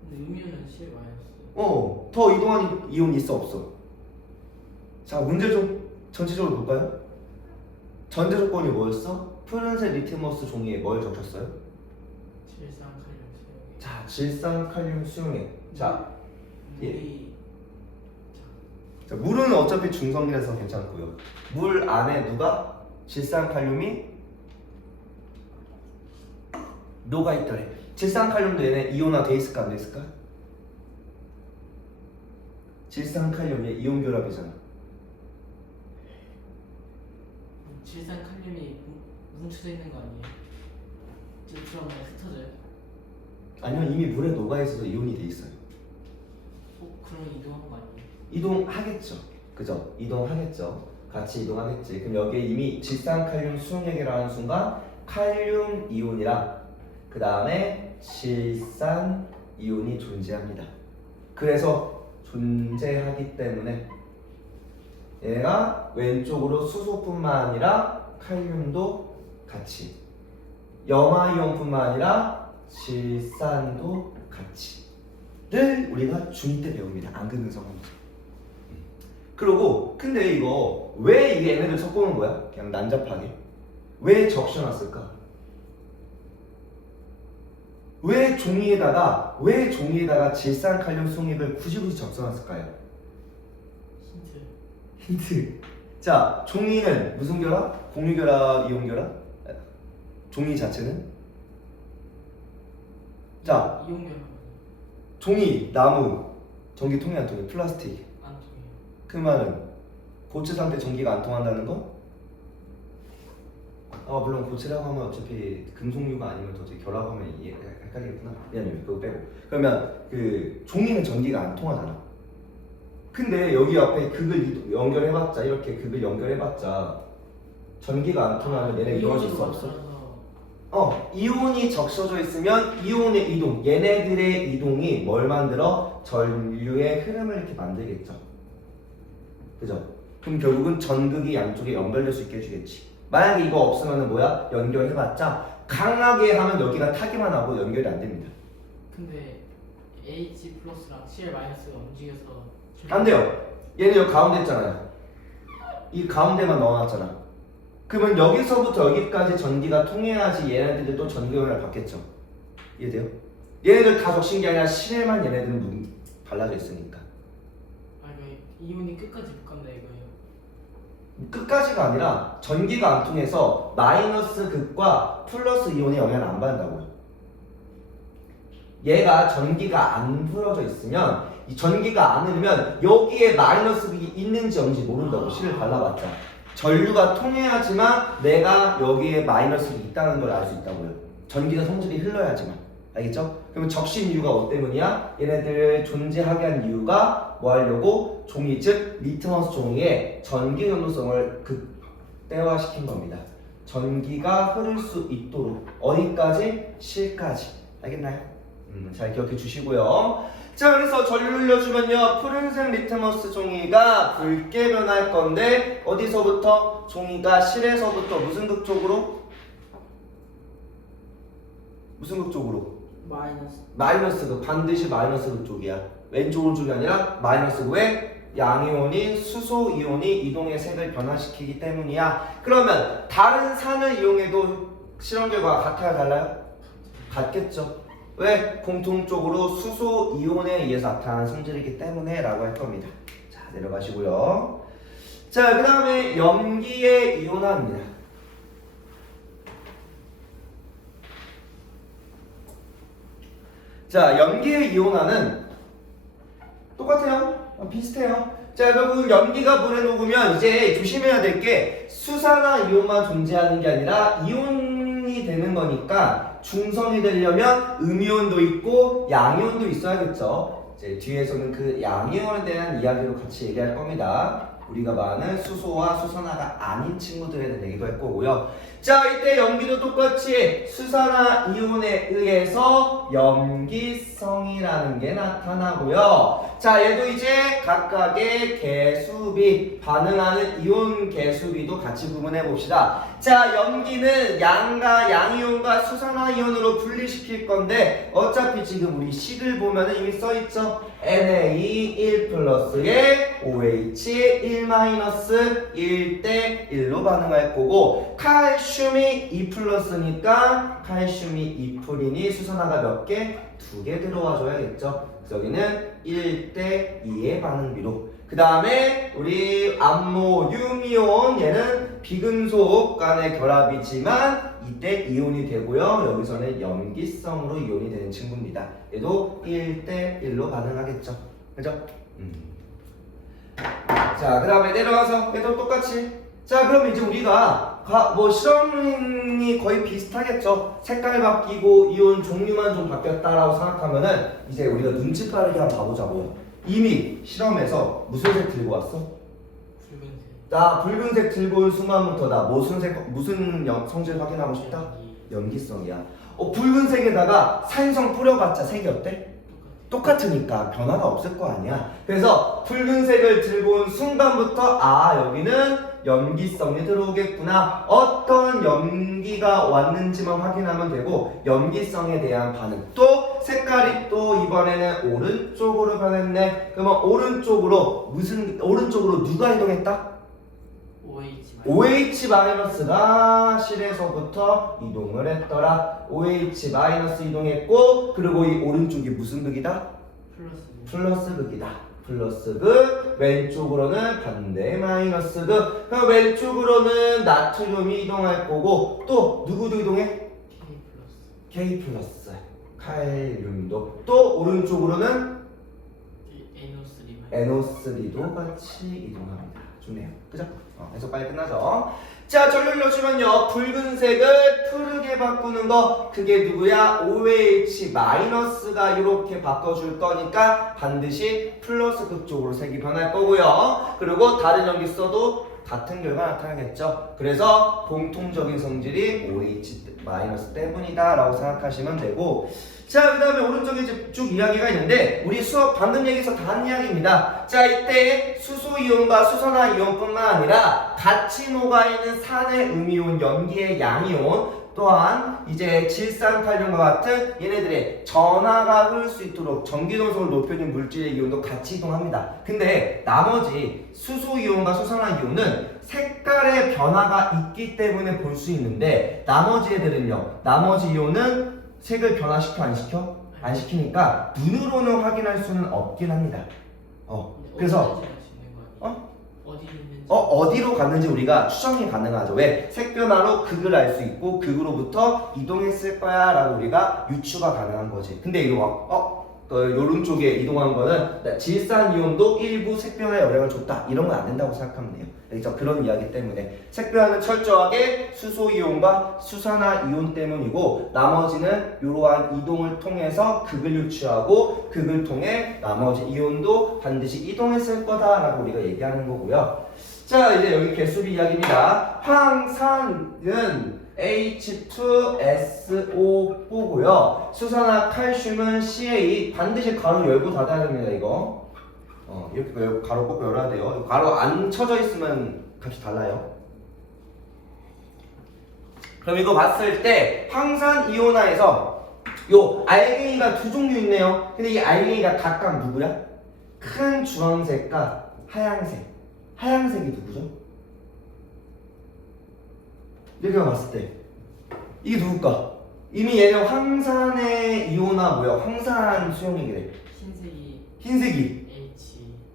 근데 음이온은 CL 마이너스. 더 이동한 이온이 있어 없어? 자, 문제 좀 전체적으로 볼까요? 전제 조건이 뭐였어? 푸른색 리트머스 종이에 뭘 적혔어요? 질산칼륨 수용액. 자, 질산칼륨 수용액. 자, 물이 자, 물은 어차피 중성이라서 괜찮고요. 물 안에 누가? 질산칼륨이 녹아있더래. 질산칼륨도 얘네 이온화 돼 있을까 안 돼 있을까? 질산칼륨 얘 이온 결합이잖아. 질산칼륨이 뭉쳐져 있는 거 아니에요? 그러면 흩어져요? 아니면 이미 물에 녹아있어서 이온이 돼 있어요. 그럼 이동한 거 아니에요? 이동하겠죠. 그죠? 이동하겠죠. 같이 이동하겠지. 그럼 여기에 이미 질산칼륨 수용액이라는 순간 칼륨 이온이랑 그 다음에 질산 이온이 존재합니다. 그래서 존재하기 때문에 얘가 왼쪽으로 수소뿐만 아니라 칼륨도 같이, 염화이온뿐만 아니라 질산도 같이를 우리가 중2 때 배웁니다. 안근근성합니다. 그리고 근데 이거 왜 이게 얘네들 섞어놓은 거야? 그냥 난잡하게. 왜 적셔놨을까? 왜 종이에다가 질산칼륨 수용액을 굳이 적셔놨을까요? 힌트. 자, 종이는 무슨 결합? 공유결합, 이온결합? 종이 자체는? 자, 이온결합 종이, 나무, 전기 통해 안 통해? 플라스틱. 안 통해요. 그 말은 고체 상태 전기가 안 통한다는 거? 물론 고체라고 하면 어차피 금속류가 아니면 도저히 결합하면 헷갈리겠구나. 미안해요. 그거 빼고. 그러면 그 종이는 전기가 안 통하잖아. 근데 여기 앞에 극을 연결해봤자, 이렇게 극을 연결해봤자 전기가 안 통하면 얘네 이루어질 수 없어. 이온이 적셔져 있으면 이온의 이동, 얘네들의 이동이 뭘 만들어? 전류의 흐름을 이렇게 만들겠죠. 그죠? 그럼 결국은 전극이 양쪽에 연결될 수 있게 해주겠지. 만약에 이거 없으면 뭐야? 연결해봤자 강하게 하면 여기가 타기만 하고 연결이 안 됩니다. 근데 H 플러스랑 CL 마이너스가 움직여서 안 돼요. 얘는 여기 가운데 있잖아요. 이 가운데만 넣어놨잖아. 그러면 여기서부터 여기까지 전기가 통해야지 얘네들이 또 전기용을 받겠죠. 이해돼요? 얘네들 다 적신 게 아니라 실에만 얘네들은 발라져 있으니까. 이거 이온이 끝까지 못 간다 이거예요. 끝까지가 아니라 전기가 안 통해서 마이너스 극과 플러스 이온에 영향을 안 받는다고요. 얘가 전기가 안 풀어져 있으면 이 전기가 안 흐르면 여기에 마이너스 극이 있는지 없는지 모른다고. 실을 발라봤자 전류가 통해야지만 내가 여기에 마이너스 극이 있다는 걸 알 수 있다고요. 전기가 성질이 흘러야지만. 알겠죠? 그러면 적신 이유가 뭐 때문이야? 얘네들을 존재하게 한 이유가 뭐 하려고? 종이, 즉 리트머스 종이의 전기 연도성을 극대화시킨 겁니다. 전기가 흐를 수 있도록. 어디까지? 실까지. 알겠나요? 잘 기억해 주시고요. 자, 그래서 전류를 흘려주면요, 푸른색 리트머스 종이가 붉게 변할 건데 어디서부터? 종이가 실에서부터 무슨 극 쪽으로? 무슨 극 쪽으로? 마이너스 극. 반드시 마이너스 극 쪽이야. 왼쪽 오른쪽이 아니라 마이너스 극에 양이온인 수소 이온이 이동의 색을 변화시키기 때문이야. 그러면 다른 산을 이용해도 실험 결과가 같아요, 달라요? 같겠죠. 왜? 공통적으로 수소 이온에 의해서 나타나는 성질이기 때문에 라고 할 겁니다. 자, 내려가시고요. 자, 그 다음에 염기의 이온화입니다. 자, 염기의 이온화는 똑같아요. 비슷해요. 자, 결국 염기가 물에 녹으면 이제 조심해야 될 게 수산화 이온만 존재하는 게 아니라 이온이 되는 거니까 중성이 되려면 음이온도 있고 양이온도 있어야겠죠. 이제 뒤에서는 그 양이온에 대한 이야기로 같이 얘기할 겁니다. 우리가 말하는 수소와 수산화가 아닌 친구들에 대한 얘기도 할 거고요. 자, 이때 염기도 똑같이 수산화 이온에 의해서 염기성이라는 게 나타나고요. 자, 얘도 이제 각각의 개수비, 반응하는 이온 개수비도 같이 구분해 봅시다. 자, 염기는 양과 양이온과 수산화 이온으로 분리시킬 건데 어차피 지금 우리 식을 보면은 이미 써있죠. Na1 플러스에 OH 1 마이너스 1대 1로 반응할 거고 칼슘이 2 플러스니까 칼슘이 2풀이니 수산화가 몇 개? 2개 들어와 줘야겠죠. 여기는 1대 2의 반응비로. 그 다음에 우리 암모늄이온 얘는 비금속 간의 결합이지만 이때 이온이 되고요. 여기서는 염기성으로 이온이 되는 친구입니다. 얘도 1대 1로 반응하겠죠. 그죠? 자, 그 다음에 내려가서 얘도 똑같이. 자, 그럼 이제 우리가 뭐 실험이 거의 비슷하겠죠. 색깔 바뀌고 이온 종류만 좀 바뀌었다라고 생각하면은 이제 우리가 눈치 빠르게 한번 봐보자고요. 이미 실험에서 무슨 색 들고 왔어? 붉은색. 나 붉은색 들고 온 순간부터 나 무슨 성질 확인하고 싶다? 염기성이야. 붉은색에다가 산성 뿌려봤자 색이 어때? 똑같으니까 변화가 없을 거 아니야. 그래서 붉은색을 들고 온 순간부터 여기는 염기성이 들어오겠구나. 어떤 염기가 왔는지만 확인하면 되고 염기성에 대한 반응. 또 색깔이 또 이번에는 오른쪽으로 변했네. 그러면 오른쪽으로 누가 이동했다? OH-가 실에서부터 이동을 했더라. OH- 이동했고 그리고 이 오른쪽이 무슨 극이다? 플러스 극이다. 플러스 극, 왼쪽으로는 반대 마이너스 극. 그럼 왼쪽으로는 나트륨이 이동할 거고 또 누구도 이동해? K 플러스. 칼륨도. 또 오른쪽으로는 NO3도 같이 이동합니다. 좋네요. 그죠? 해서 빨리 끝나죠. 자, 전력 넣으시면요. 붉은색을 푸르게 바꾸는 거 그게 누구야? OH-가 이렇게 바꿔줄 거니까 반드시 플러스 극 쪽으로 색이 변할 거고요. 그리고 다른 염기 써도 같은 결과 나타나겠죠. 그래서 공통적인 성질이 OH- 때문이다 라고 생각하시면 되고 자, 그 다음에 오른쪽에 이제 쭉 이야기가 있는데 우리 수업 방금 얘기해서 다 한 이야기입니다. 자, 이때 수소이온과 수산화 이온뿐만 아니라 같이 녹아있는 산의 음이온, 염기의 양이온 또한 이제 질산칼륨과 같은 얘네들의 전하가 흐를 수 있도록 전기동성을 높여준 물질의 이온도 같이 이동합니다. 근데 나머지 수소이온과 수산화 이온은 색깔의 변화가 있기 때문에 볼 수 있는데 나머지 애들은요. 나머지 이온은 색을 변화시켜 안 시켜? 안 시키니까 눈으로는 확인할 수는 없긴 합니다. 그래서 어디로 갔는지 우리가 추정이 가능하죠. 왜? 색 변화로 극을 알 수 있고 극으로부터 이동했을 거야 라고 우리가 유추가 가능한 거지. 근데 이거 요런 쪽에 이동한 거는 질산 이온도 일부 색 변화에 영향을 줬다. 이런 건 안 된다고 생각하면 돼요. 그래서 그런 이야기 때문에 색 변화는 철저하게 수소 이온과 수산화 이온 때문이고 나머지는 이러한 이동을 통해서 극을 유추하고 극을 통해 나머지 이온도 반드시 이동했을 거다라고 우리가 얘기하는 거고요. 자, 이제 여기 개수비 이야기입니다. 황산은 H2SO4고요. 수산화 칼슘은 CA. 반드시 가로 열고 닫아야 됩니다. 이거 이렇게 가로 꼭 열어야 돼요. 가로 안 쳐져 있으면 값이 달라요. 그럼 이거 봤을 때 황산 이온화에서 요 알갱이가 두 종류 있네요. 근데 이 알갱이가 각각 누구야? 큰 주황색과 하얀색. 하얀색이 누구죠? 이렇게 봤을 때 이게 누굴까? 이미 얘는 황산의 이온화 뭐야? 황산 수용액이래. 흰색이 흰색이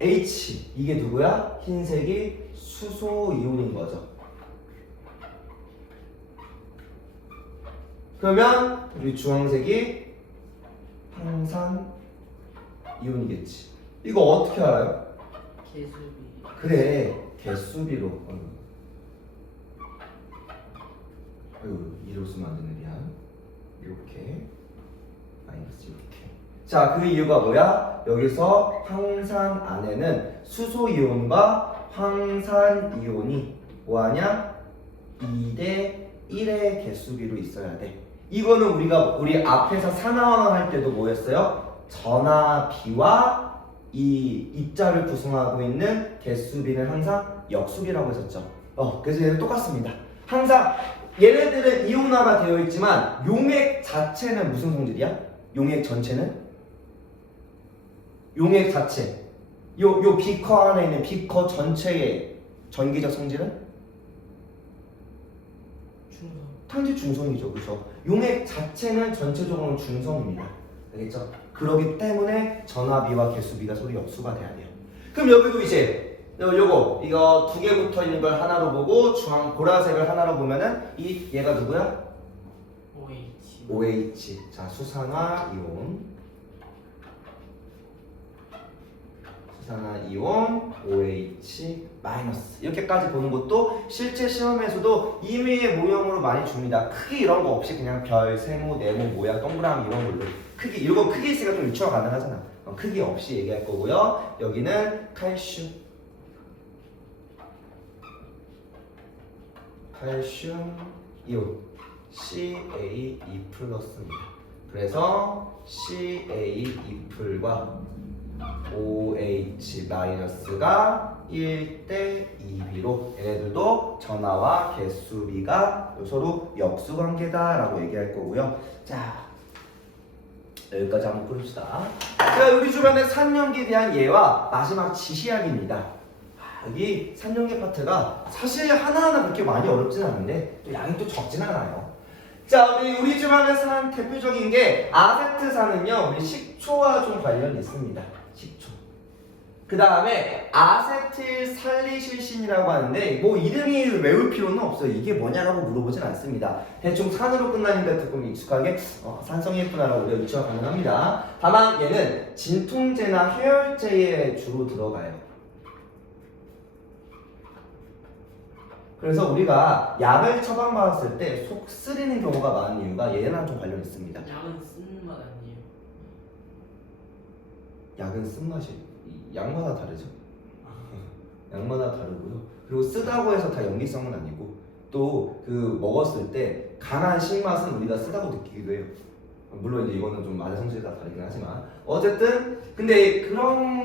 H. H. 이게 누구야? 흰색이 수소 이온인 거죠. 그러면 우리 주황색이 황산 이온이겠지. 이거 어떻게 알아요? 개수비. 그래, 개수비로. 아유, 이로 쓰면 안 되는 미안. 이렇게 마이너스 이렇게. 자, 그 이유가 뭐야? 여기서 황산 안에는 수소 이온과 황산 이온이 뭐하냐? 2대 1의 개수비로 있어야 돼. 이거는 우리 앞에서 산화환원 할 때도 뭐였어요? 전화비와 이 입자를 구성하고 있는 개수비는 항상 역수비라고 했었죠. 그래서 얘는 똑같습니다. 항상 얘네들은 이온화가 되어 있지만 용액 자체는 무슨 성질이야? 용액 전체는? 용액 자체. 요 비커 안에 있는 비커 전체의 전기적 성질은? 중성. 탄지 중성이죠. 그죠? 용액 자체는 전체적으로 중성입니다. 알겠죠? 그러기 때문에 전화비와 개수비가 서로 역수가 돼야 돼요. 그럼 여기도 이제 이거 두 개 붙어 있는 걸 하나로 보고 주황 보라색을 하나로 보면은 얘가 누구야? OH. OH. 자, 수산화 이온. 수산화 이온 OH 마이너스. 이렇게까지 보는 것도 실제 시험에서도 임의의 모형으로 많이 줍니다. 크기 이런 거 없이 그냥 별, 세모, 네모, 모양, 동그라미 이런 걸로. 크기 이거 크기 있으니까 좀 유추가 가능하잖아. 크기 없이 얘기할 거고요. 여기는 칼슘. 칼슘 이온 CaE+입니다. 그래서 CaE+과 OH- 가 1대 2비로 얘네들도 전하와 개수비가 서로 역수 관계다라고 얘기할 거고요. 자, 여기까지 한번 풀읍시다. 자, 우리 주변의 산염기에 대한 예와 마지막 지시약입니다. 여기 산염기 파트가 사실 하나하나 그렇게 많이 어렵진 않은데 또 양이 또 적진 않아요. 자, 우리 주변에서 한 대표적인 게 아세트산은요, 우리 식초와 좀 관련이 있습니다. 식초. 그 다음에 아세틸살리실신이라고 하는데 뭐 이름이 외울 필요는 없어요. 이게 뭐냐라고 물어보진 않습니다. 대충 산으로 끝나니까 조금 익숙하게 산성이 예쁘나라고 우리가 유추가 가능합니다. 다만 얘는 진통제나 해열제에 주로 들어가요. 그래서 우리가 약을 처방받았을 때 속 쓰리는 경우가 많은 이유가 얘랑 좀 관련이 있습니다. 약은 쓰는 맛 아니에요? 약은 쓴맛이 약마다 다르죠. 약마다 다르고요. 그리고 쓰다고 해서 다 연기성은 아니고 또 그 먹었을 때 강한 신맛은 우리가 쓰다고 느끼기도 해요. 물론 이제 이거는 좀 맛의 성질이 다 다르긴 하지만 어쨌든 근데 그런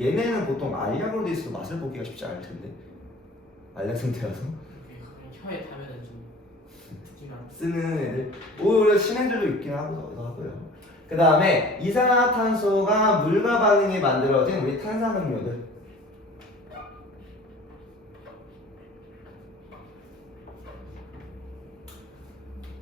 얘네는 보통 알약으로 돼 있어서 맛을 보기가 쉽지 않을 텐데 알약 상태라서 그냥 혀에 닿으면 좀 듣기만. 쓰는 애들 오히려 신애들도 있긴 하고요. 그 다음에 이산화탄소가 물과 반응에 만들어진 우리 탄산음료들.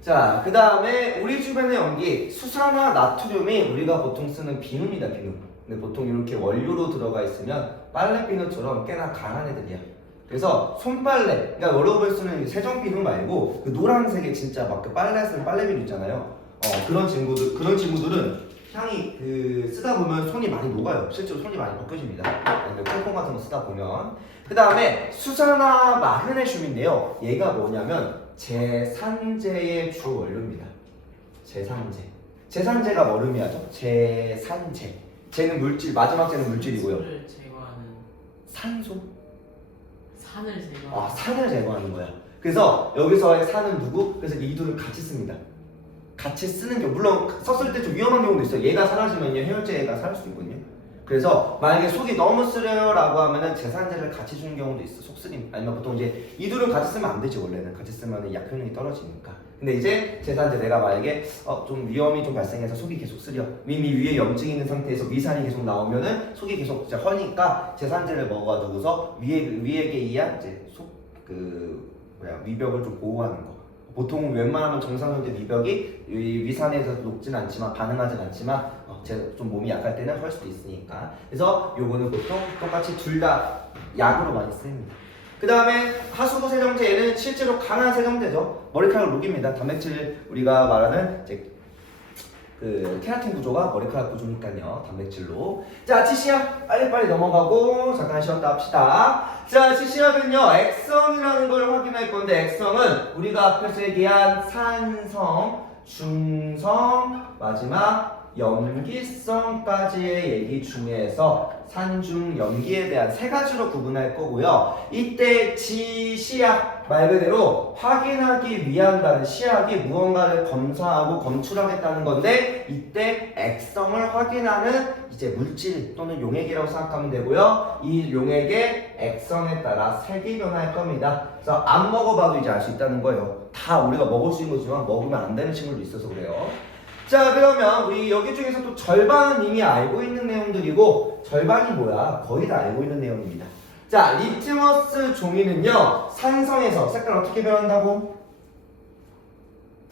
자, 그 다음에 우리 주변의 염기 수산화 나트륨이 우리가 보통 쓰는 비누입니다. 비누. 근데 보통 이렇게 원료로 들어가 있으면 빨래 비누처럼 꽤나 강한 애들이야. 그래서 손빨래, 그러니까 여러분 쓰는 세정 비누 말고 그 노란색의 진짜 막 그 빨래 쓰는 빨래 비누 있잖아요. 그런 친구들은 향이 쓰다 보면 손이 많이 녹아요. 실제로 손이 많이 벗겨집니다. 콩콩 같은 거 쓰다 보면. 그 다음에 수산화 마그네슘인데요. 얘가 뭐냐면 제산제의 주 원료입니다. 제산제. 제산제가 뭘 의미하죠? 제산제. 쟤는 물질, 마지막 쟤는 물질이고요. 산을 제거하는. 산소. 산을 제거. 산을 제거하는 거야. 그래서 여기서의 산은 누구? 그래서 이 둘을 같이 씁니다. 같이 쓰는 경우, 물론 썼을 때 좀 위험한 경우도 있어요. 얘가 사라지면요 해열제가 사라질 수 있거든요. 그래서 만약에 속이 너무 쓰려라고 하면은 제산제를 같이 주는 경우도 있어. 속 쓰림. 아니면 보통 이제 이 둘을 같이 쓰면 안 되지. 원래는 같이 쓰면 약 효능이 떨어지니까. 근데 이제 제산제 내가 만약에 좀 위험이 좀 발생해서 속이 계속 쓰려, 이미 위에 염증이 있는 상태에서 위산이 계속 나오면은 속이 계속 이제 허니까 제산제를 먹어가지고서 위액에 의한 이제 위벽을 좀 보호하는 거. 보통 웬만하면 정상형제 미벽이 이 위산에서 녹진 않지만 반응하진 않지만 제가 좀 몸이 약할 때는 할 수도 있으니까. 그래서 요거는 보통 똑같이 둘 다 약으로 많이 쓰입니다. 그 다음에 하수구 세정제, 얘는 실제로 강한 세정제죠. 머리카락 룩입니다. 단백질, 우리가 말하는 이제 그 케라틴 구조가 머리카락 구조니까요. 단백질로. 자, 치시약 빨리빨리 넘어가고 잠깐 쉬었다 합시다. 자, 치시약은요, 액성이라는 걸 확인할 건데, 액성은 우리가 앞에서 얘기한 산성, 중성, 마지막 염기성까지의 얘기 중에서 산중 염기에 대한 세 가지로 구분할 거고요. 이때 지시약 말 그대로 확인하기 위한다는 시약이 무언가를 검사하고 검출하겠다는 건데, 이때 액성을 확인하는 이제 물질 또는 용액이라고 생각하면 되고요. 이 용액의 액성에 따라 색이 변할 겁니다. 그래서 안 먹어봐도 이제 알 수 있다는 거예요. 다 우리가 먹을 수 있는 거지만 먹으면 안 되는 친구도 있어서 그래요. 자, 그러면 우리 여기 중에서 또 절반은 이미 알고 있는 내용들이고, 절반이 뭐야? 거의 다 알고 있는 내용입니다. 자, 리트머스 종이는요, 산성에서 색깔 어떻게 변한다고?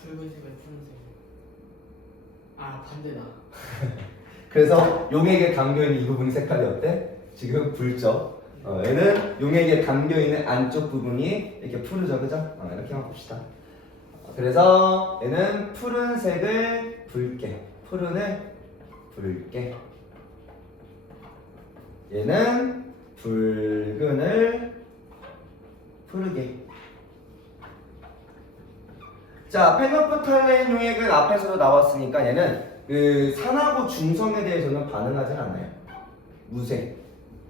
붉은색을 푸른색. 아, 반대다. 그래서 용액에 담겨있는 이 부분이 색깔이 어때? 지금 붉죠? 얘는 용액에 담겨있는 안쪽 부분이 이렇게 푸르죠, 그죠? 이렇게 한번 봅시다. 그래서 얘는 푸른색을 붉게, 푸른을 붉게, 얘는 붉은을 푸르게. 자, 페노프탈레인 용액은 앞에서도 나왔으니까 얘는 그 산하고 중성에 대해서는 반응하진 않아요.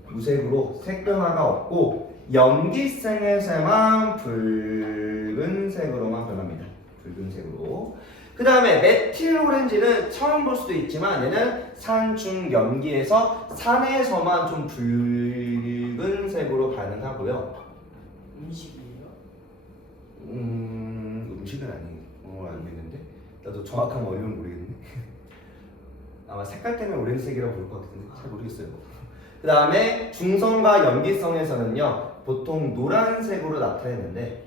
무색으로 색 변화가 없고, 염기성에서만 붉은색으로만 변합니다. 붉은색으로. 그 다음에 메틸 오렌지는 처음 볼 수도 있지만 얘는 산, 중, 염기에서 산에서만 좀 붉은색으로 반응하고요. 음식이에요? 음식은 아니겠는데? 나도 정확한 원료는 모르겠네. 아마 색깔 때문에 오렌지색이라고 볼 것 같은데 잘 모르겠어요. 그 다음에 중성과 염기성에서는요, 보통 노란색으로 나타내는데,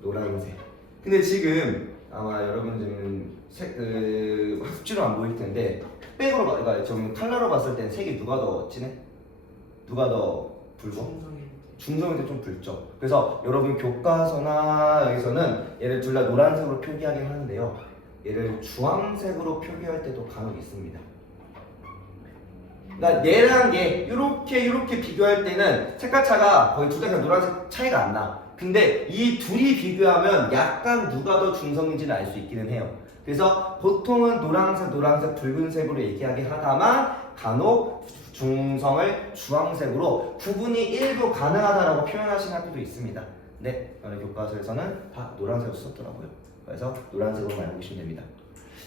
노란색. 근데 지금 아마 여러분 지금 흡지로 안 보일 텐데, 흑백으로, 그러니까 좀 컬러로 봤을 땐 색이 누가 더 진해? 누가 더 붉어? 중성인데 좀 붉죠. 그래서 여러분 교과서나 여기서는 얘를 둘 다 노란색으로 표기하긴 하는데요, 얘를 주황색으로 표기할 때도 간혹 있습니다. 그러니까 얘랑 얘 이렇게 비교할 때는 색깔 차가 거의 둘 다 그냥 노란색 차이가 안 나. 근데 이 둘이 비교하면 약간 누가 더 중성인지는 알 수 있기는 해요. 그래서 보통은 노란색, 붉은색으로 얘기하긴 하다만 간혹 중성을 주황색으로 구분이 일부 가능하다라고 표현하시는 학교도 있습니다. 네, 어느 교과서에서는 다 노란색으로 썼더라고요. 그래서 노란색으로 알고 계시면 됩니다.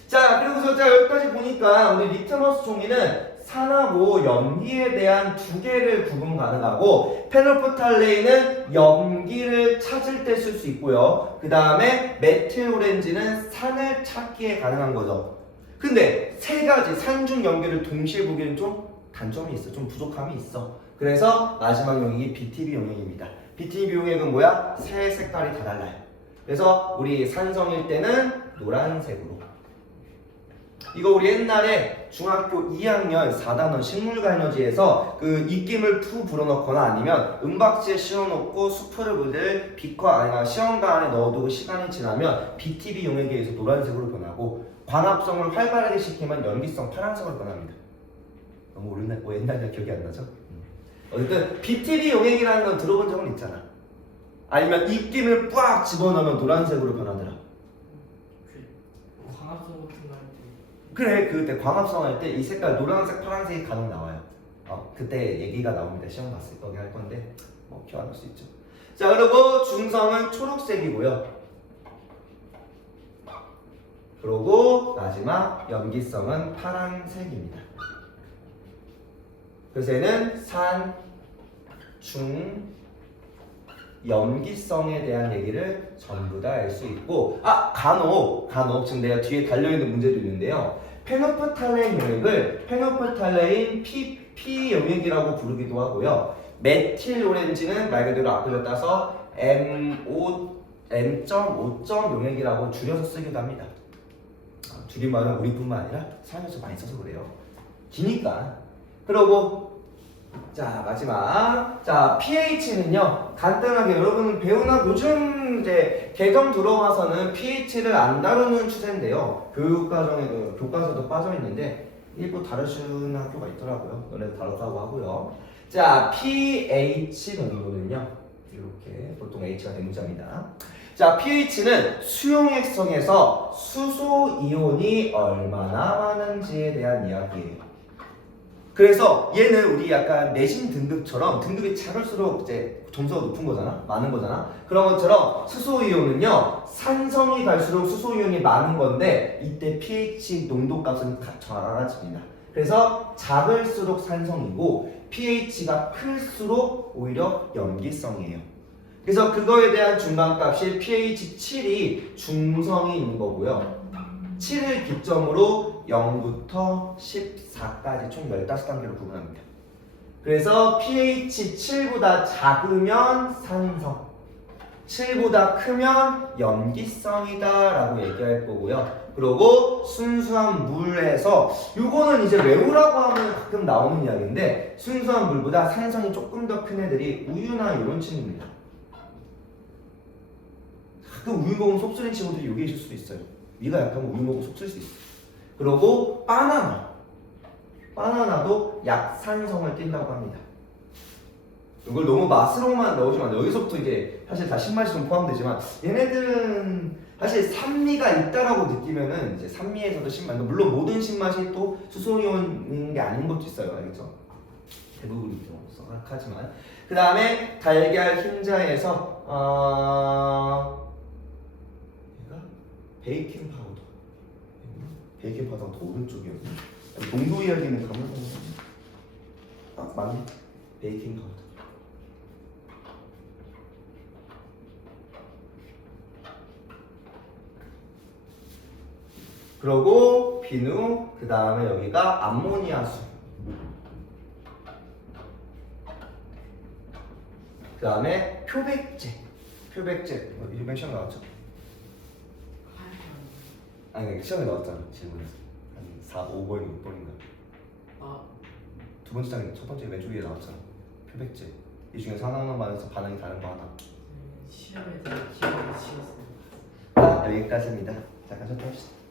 자, 그리고서 자, 여기까지 보니까 우리 리트머스 종이는 산하고 염기에 대한 두 개를 구분 가능하고, 페놀프탈레인은 염기를 찾을 때 쓸 수 있고요. 그 다음에 메틸 오렌지는 산을 찾기에 가능한 거죠. 근데 세 가지 산중 염기를 동시에 보기에는 좀 단점이 있어, 좀 부족함이 있어. 그래서 마지막 용액이 BTB 용액입니다. BTB 용액은 뭐야? 세 색깔이 다 달라요. 그래서 우리 산성일 때는 노란색으로. 이거 우리 옛날에 중학교 2학년 4단원 식물과 에너지에서 그 입김을 푸 불어넣거나 아니면 은박지에 씌워놓고 수프를 묻을 비커 아니면 시험관 안에 넣어두고 시간이 지나면 BTB 용액에 의해서 노란색으로 변하고, 광합성을 활발하게 시키면 염기성 파란색으로 변합니다. 너무 옛날이라 기억이 안 나죠? 어쨌든 BTB 용액이라는 건 들어본 적은 있잖아. 아니면 입김을 꽉 집어넣으면 노란색으로 변하더라. 광합성 같은 거 할 때. 그래, 그때 광합성 할 때 이 색깔 노란색, 파란색이 간혹 나와요. 그때 얘기가 나옵니다. 시험 봤을 거기 할 건데 뭐 기억 안 날 수 있죠. 자, 그리고 중성은 초록색이고요. 그리고 마지막 염기성은 파란색입니다. 그래서 얘는 산, 중, 염기성에 대한 얘기를 전부 다 알 수 있고, 간혹 지금 내가 뒤에 달려있는 문제도 있는데요, 페노프탈레인 용액을 페노프탈레인 PP 용액이라고 부르기도 하고요, 메틸 오렌지는 말 그대로 앞으로 따서 MO M.5점 용액이라고 줄여서 쓰기도 합니다. 줄임말은 우리뿐만 아니라 사람에서 많이 써서 그래요. 기니까. 그러고 자 마지막 자 pH는요 간단하게 여러분 배우나 요즘 이제 개정 들어와서는 pH를 안 다루는 추세인데요. 교육과정에도 교과서도 빠져 있는데 일부 다루시는 학교가 있더라고요. 너네도 다뤘다고 하고요. 자 pH 농도는요 이렇게 보통 H가 대문자입니다. 자 pH는 수용액성에서 수소 이온이 얼마나 많은지에 대한 이야기예요. 그래서 얘는 우리 약간 내신 등급처럼 등급이 작을수록 이제 점수가 높은 거잖아, 많은 거잖아. 그런 것처럼 수소 이온은요 산성이 갈수록 수소 이온이 많은 건데 이때 pH 농도값은 작아집니다. 그래서 작을수록 산성이고 pH가 클수록 오히려 염기성이에요. 그래서 그거에 대한 중간값이 pH 7이 중성이 있는 거고요. 7을 기점으로 0부터 14까지 총 15단계로 구분합니다. 그래서 pH 7보다 작으면 산성, 7보다 크면 염기성이다 라고 얘기할 거고요. 그리고 순수한 물에서 이거는 이제 외우라고 하면 가끔 나오는 이야기인데 순수한 물보다 산성이 조금 더 큰 애들이 우유나 이런 친구입니다. 가끔 우유 먹으면 속쓰린 친구들이 여기 있을 수도 있어요. 위가 약하면 우유 먹으면 속쓸 수 있어. 그리고 바나나도 약산성을 띈다고 합니다. 이걸 너무 맛으로만 넣으시면 안 돼요. 여기서부터 이제 사실 다 신맛이 좀 포함되지만 얘네들은 사실 산미가 있다라고 느끼면은 이제 산미에서도 신맛. 물론 모든 신맛이 또 수소이온인 게 아닌 것도 있어요. 알겠죠? 대부분이 좀 썩하지만 그 다음에 달걀 흰자에서 베이킹 파우더. 베이킹 파우더가 더 오른쪽이었네. 농도 이야기는 가물가물. 맞네. 베이킹 파우더. 그러고 비누, 그 다음에 여기가 암모니아수. 그 다음에 표백제. 이번 시험 나왔죠? 아니 시험에 나왔잖아 질문에서 한 4, 5번, 6번인가 두 번째 장에 첫 번째 왼쪽 위에 나왔잖아 표백제 이 중에서 하나만 맞아서 반응이 다른 거 하나 시험에 대한 기억을 지웠습니다. 자 여기까지입니다. 잠깐 좀 합시다.